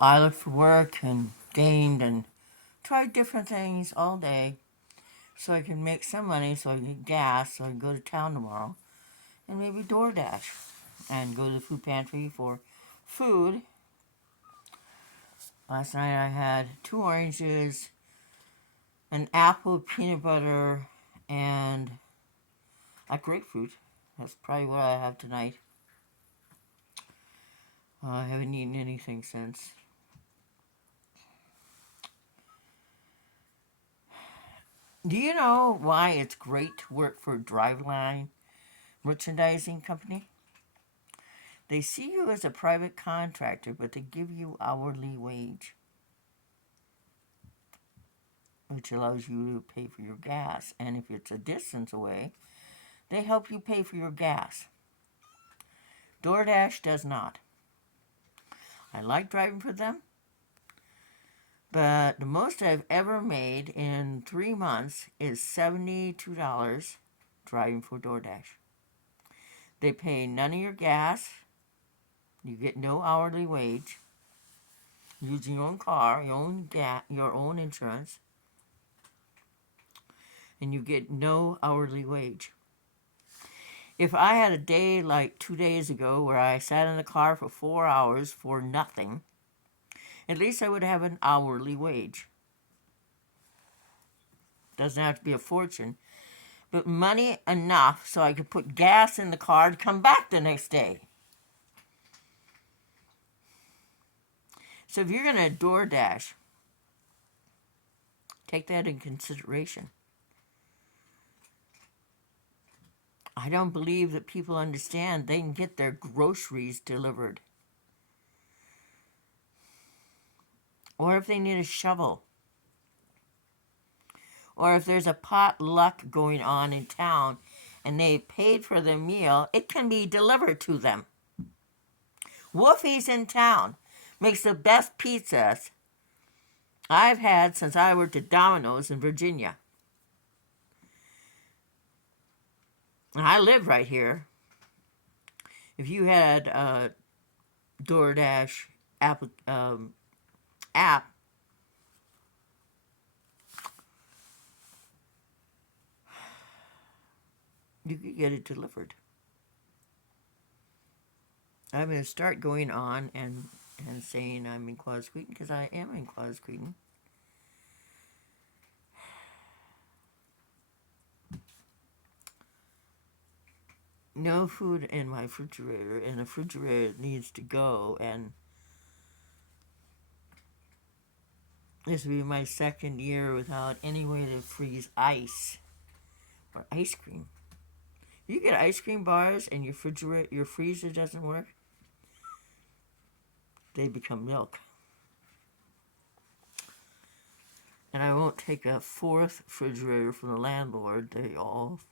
I looked for work and gamed and tried different things all day so I can make some money so I can get gas so I can go to town tomorrow and maybe DoorDash and go to the food pantry for food. Last night I had 2 oranges, an apple, peanut butter, and a grapefruit. That's probably what I have tonight. I haven't eaten anything since. Do you know why it's great to work for a Driveline merchandising company? They see you as a private contractor, but they give you hourly wage, which allows you to pay for your gas. And if it's a distance away, they help you pay for your gas. DoorDash does not. I like driving for them, but the most I've ever made in 3 months is $72 driving for DoorDash. They pay none of your gas. You get no hourly wage. Use your own car, your own insurance, and you get no hourly wage. If I had a day like 2 days ago where I sat in the car for 4 hours for nothing, at least I would have an hourly wage. Doesn't have to be a fortune, but money enough so I could put gas in the car to come back the next day. So if you're going to DoorDash, take that in consideration. I don't believe that people understand they can get their groceries delivered. Or if they need a shovel. Or if there's a potluck going on in town and they paid for their meal, it can be delivered to them. Wolfie's in town makes the best pizzas I've had since I worked at Domino's in Virginia. And I live right here. If you had a DoorDash app, you could get it delivered. I'm going to start going on and saying I'm in Quasqueton because I am in Quasqueton. No food in my refrigerator, and the refrigerator needs to go, and this will be my second year without any way to freeze ice or ice cream. You get ice cream bars and your freezer doesn't work, they become milk. And I won't take a fourth refrigerator from the landlord. They all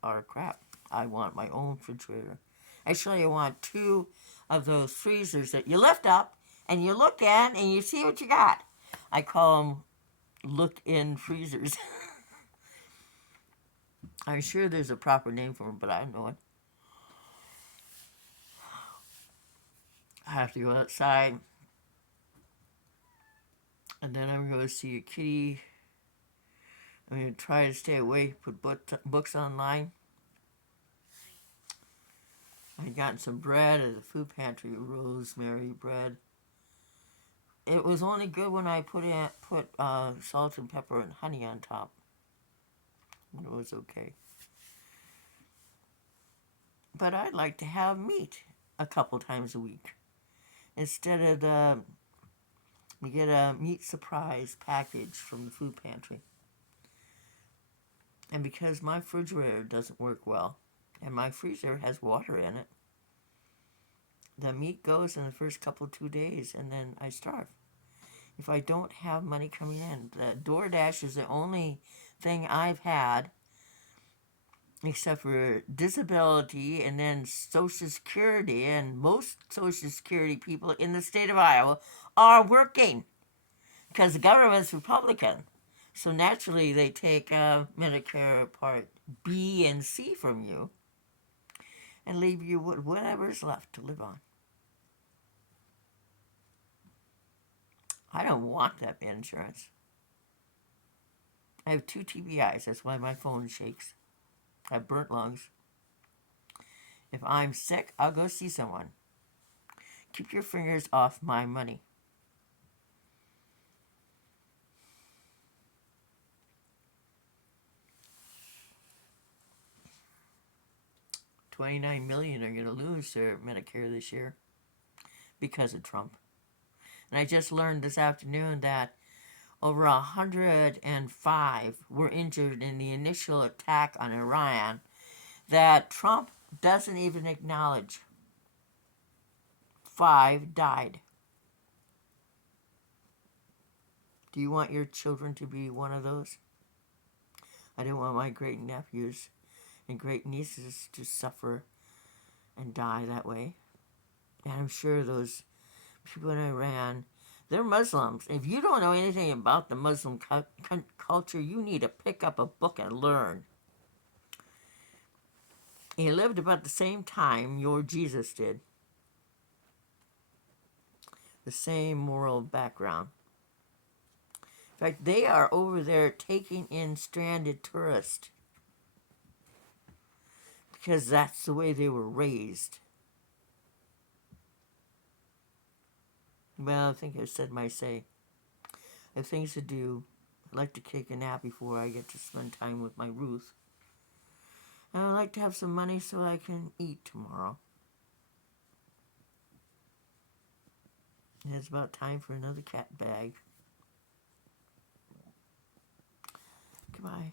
are crap. I want my own refrigerator. Actually, I want 2 of those freezers that you lift up and you look at and you see what you got. I call them look-in freezers. I'm sure there's a proper name for them, but I don't know it. I have to go outside, and then I'm going to see a kitty. I'm going to try to stay awake, put books online. I got some bread at the food pantry, rosemary bread. It was only good when I put salt and pepper and honey on top. It was okay. But I'd like to have meat a couple times a week. Instead of we get a meat surprise package from the food pantry. And because my refrigerator doesn't work well, and my freezer has water in it, the meat goes in the first 2 days, and then I starve. If I don't have money coming in, the DoorDash is the only thing I've had, except for disability and then Social Security, and most Social Security people in the state of Iowa are working because the government's Republican. So naturally, they take Medicare Part B and C from you and leave you with whatever's left to live on. I don't want that insurance. I have 2 TBIs. That's why my phone shakes. I have burnt lungs. If I'm sick, I'll go see someone. Keep your fingers off my money. $29 million are going to lose their Medicare this year because of Trump. And I just learned this afternoon that over 105 were injured in the initial attack on Iran that Trump doesn't even acknowledge. 5 died. Do you want your children to be one of those? I don't want my great nephews and great nieces to suffer and die that way. And I'm sure those people in Iran, they're Muslims. If you don't know anything about the Muslim culture, you need to pick up a book and learn. He lived about the same time your Jesus did. The same moral background. In fact, they are over there taking in stranded tourists because that's the way they were raised. Well, I think I've said my say. I have things to do. I'd like to take a nap before I get to spend time with my Ruth. And I'd like to have some money so I can eat tomorrow. And it's about time for another cat bag. Goodbye.